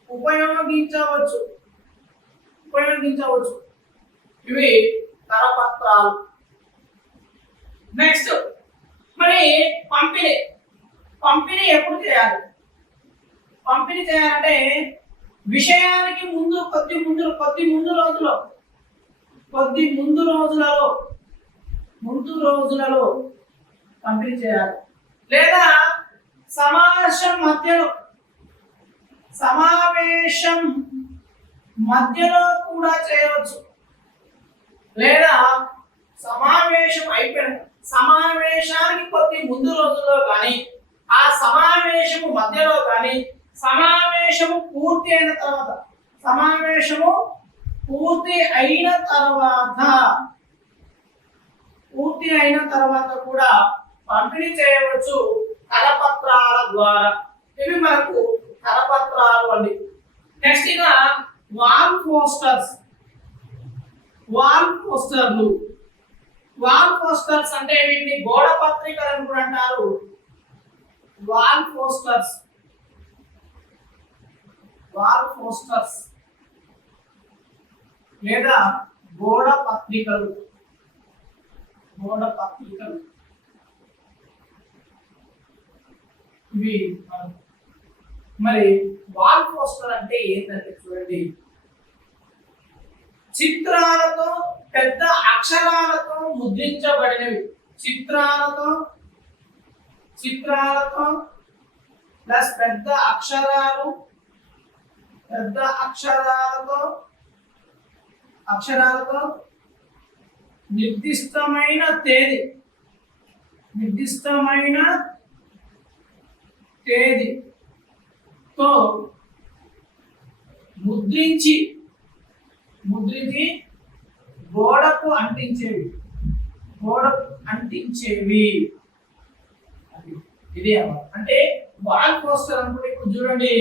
ఉపయోగించవచ్చు. ఇవి కరపత్రాలు. నెక్స్ట్ మరి పంపిణీ ఎప్పుడు చేయాలి? పంపిణీ చేయాలంటే విషయానికి కొద్ది ముందు రోజులలో పంపిణీ చేయాలి. లేదా సమావేశం మధ్యలో కూడా చేయవచ్చు. లేదా సమావేశం అయిపోయిన సమావేశానికి కొద్ది ముందు రోజుల్లో కానీ, ఆ సమావేశము మధ్యలో కానీ, సమావేశము పూర్తి అయిన తర్వాత కూడా పంపిణీ చేయవచ్చు కరపత్రాల ద్వారా. ఇవి మనకు కరపత్రాలు అండి. నెక్స్ట్ ఇక వాల్ పోస్టర్స్ అంటే వీటిని గోడ పత్రికలను కూడా అంటారు. వాల్ పోస్టర్స్ లేదా గోడ పత్రికలు. ఇవి మరి వాల్ పోస్టర్ అంటే ఏంటంటే చూడండి, చిత్రాలతో పెద్ద అక్షరాలతో ముద్రించబడినవి. చిత్రాలతో ప్లస్ పెద్ద అక్షరాలతో నిర్దిష్టమైన తేదీతో ముద్రించి గోడకు అంటించేవి ఇది అంటే వాల్ పోస్టర్ అనుకుంటే ఇప్పుడు చూడండి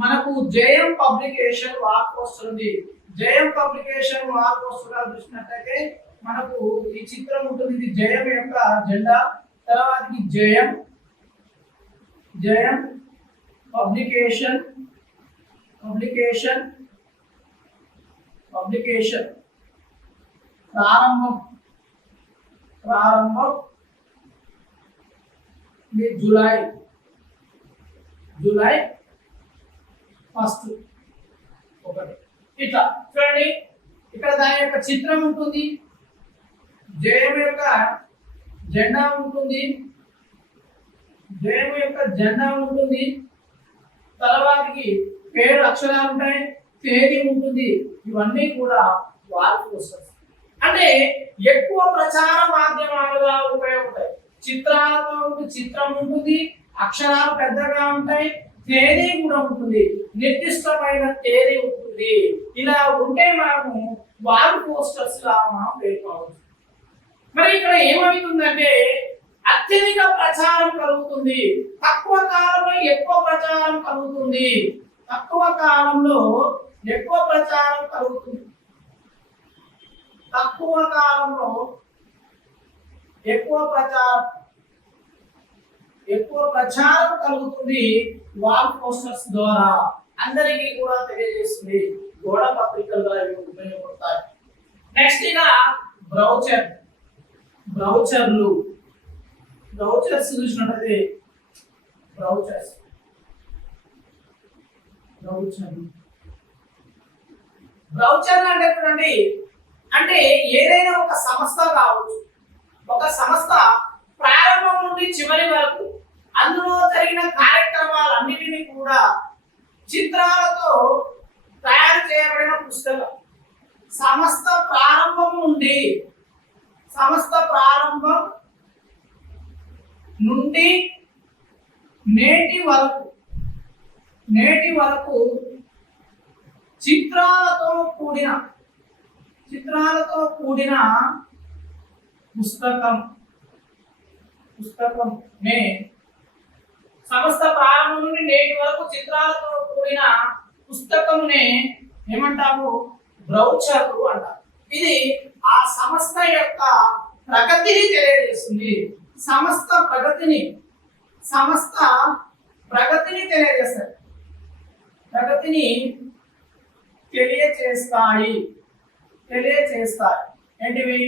మనకు జయం పబ్లికేషన్ వాల్ పోస్టర్ ఉంది. జయం పబ్లికేషన్ వాల్ పోస్టర్ చూసినట్లయితే మనకు ఈ చిత్రం ఉంటుంది. ఇది జయం యొక్క జెండా. తర్వాత జయం పబ్లికేషన్ ప్రారంభం ఇది జూలై 1 ఒకటి. ఇట్లా చూడండి ఇక్కడ దాని యొక్క చిత్రం ఉంటుంది, జయం యొక్క జెండా ఉంటుంది, తర్వాతకి పేరు అక్షరాలు ఉంటాయి, తేదీ ఉంటుంది. ఇవన్నీ కూడా వాల్ పోస్టర్స్ అంటే ఎక్కువ ప్రచార మాధ్యమాలుగా ఉపయోగపడతాయి. చిత్రాలతో చిత్రం ఉంటుంది, అక్షరాలు పెద్దగా ఉంటాయి, తేదీ కూడా ఉంటుంది, నిర్దిష్టమైన తేదీ ఉంటుంది. ఇలా ఉంటే మనము వాల్ పోస్టర్స్ లా మనం పేర్కొనవచ్చు. మరి ఇక్కడ ఏమవుతుందంటే అత్యధిక ప్రచారం కలుగుతుంది, తక్కువ కాలంలో ఎక్కువ ప్రచారం కలుగుతుంది. తక్కువ కాలంలో ఎక్కువ ప్రచారం కలుగుతుంది వాల్ పోస్టర్స్ ద్వారా. అందరికీ కూడా తెలియజేస్తుంది, గోడ పత్రికలుగా ఇవి ఉపయోగపడతాయి. నెక్స్ట్ ఇక బ్రౌచర్స్ చూసినట్లయితే బ్రౌచర్ అంటే చూడండి అంటే ఏదైనా ఒక సంస్థ కావచ్చు, ఒక సంస్థ ప్రారంభం నుండి చివరి వరకు అందులో జరిగిన కార్యక్రమాలన్నిటినీ కూడా చిత్రాలతో తయారు చేయబడిన పుస్తకం. సంస్థ ప్రారంభం నుండి నేటి వరకు చిత్రాలతో కూడిన పుస్తకం నే సంస్థ ప్రారంభం నుండి నేటి వరకు చిత్రాలతో కూడిన పుస్తకంనే ఏమంటాము? బ్రౌచర్లు అంటారు. ఇది ఆ సంస్థ యొక్క ప్రగతిని తెలియజేస్తుంది. సంస్థ ప్రగతిని తెలియజేస్తాయి. ఏంటివి?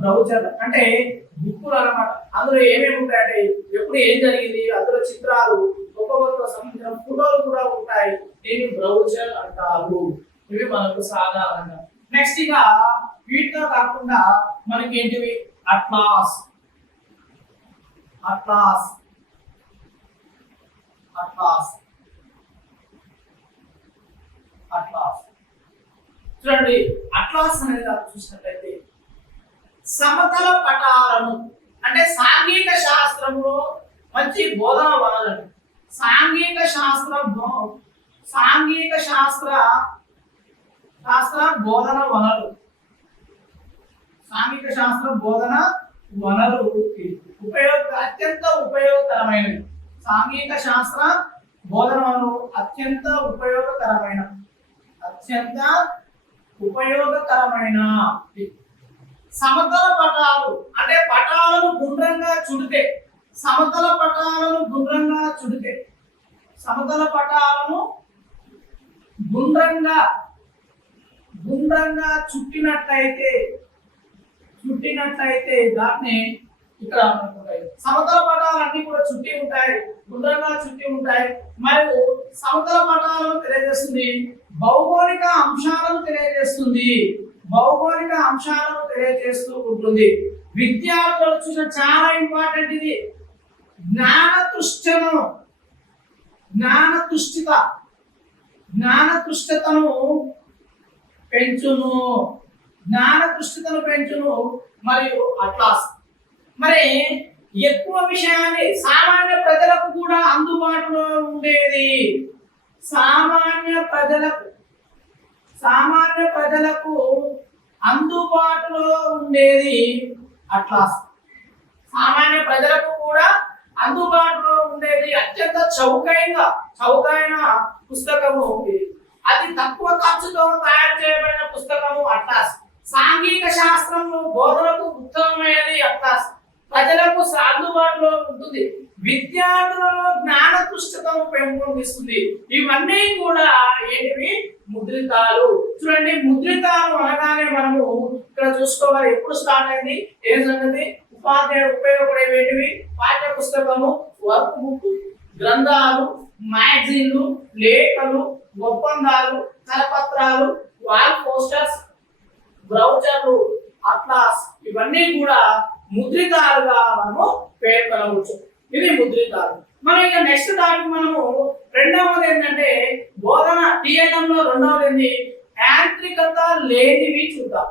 బ్రౌచర్ అంటే బుక్కులు అన్నమాట. అందులో ఏమేమి ఉంటాయంటే ఎప్పుడు ఏం జరిగింది, అందులో చిత్రాలు, ఒక్కొక్కరికి సంబంధించిన ఫోటోలు కూడా ఉంటాయి. దీన్ని బ్రౌచర్ అంటారు. ఇవి మనకు సాధారణంగా. నెక్స్ట్ ఇక వీటితో కాకుండా మనకి ఏంటివి? అట్లాస్ చూడండి. అట్లాస్ అనేది చూసినట్లయితే సమతల పటాలను అంటే సాంఘిక శాస్త్రంలో మంచి బోధన వనరులు. సాంఘిక శాస్త్ర బోధన వనరు అత్యంత ఉపయోగకరమైనవి. సాంఘిక శాస్త్ర బోధన వనరు అత్యంత ఉపయోగకరమైన సమతల పటాలు అంటే పటాలను గుండ్రంగా చుడితే గుండ్రంగా చుట్టినట్లయితే దాన్ని ఇక్కడ సమతల పటాలు అన్ని కూడా గుండ్రంగా చుట్టి ఉంటాయి. మరియు సమతల పటాలను తెలియజేస్తుంది, భౌగోళిక అంశాలను తెలియజేస్తూ ఉంటుంది. విద్యార్థులు చూసిన చాలా ఇంపార్టెంట్ ఇది. జ్ఞానతుష్టతను పెంచును. మరియు అట్లాస్ మరి ఎక్కువ విషయాన్ని సామాన్య ప్రజల ప్రజలకు కూడా అందుబాటులో ఉండేది. సామాన్య ప్రజలకు అందుబాటులో ఉండేది అట్లాస్. సామాన్య ప్రజలకు కూడా అందుబాటులో ఉండేది అత్యంత చౌకైన పుస్తకము ఇది. అతి తక్కువ ఖర్చుతో తయారు చేయబడిన పుస్తకము అట్లాస్. సాంఘిక శాస్త్రము బోధనకు ఉత్తమమైనది అట్లాస్. ప్రజలకు అందుబాటులో ఉంటుంది. విద్యార్థులలో జ్ఞాన పుస్తకము పెంపొందిస్తుంది. ఇవన్నీ కూడా ఏంటివి? ముద్రితాలు. చూడండి, ముద్రితాలు అనగానే మనము ఇక్కడ చూసుకోవాలి ఎప్పుడు స్టార్ట్ అయింది, ఏ సంగతి. ఉపాధ్యాయుడు ఉపయోగపడేవేటివి? పాఠ్య పుస్తకము, వర్క్ బుక్, గ్రంథాలు, మ్యాగజైన్లు, లేఖలు, ఒప్పందాలు, కరపత్రాలు, వాల్ పోస్టర్స్, బ్రౌచర్లు, అట్లాస్, ఇవన్నీ కూడా ముద్రితాలుగా మనము పేర్కొనవచ్చు. ఇది ముద్రితాలు. మనం ఇక నెక్స్ట్ టాపిక్ మనము రెండవది ఏంటంటే బోధన టీఎల్ఎం లో రెండవది ఏంటి? యాంత్రికత లేనివి చూద్దాం.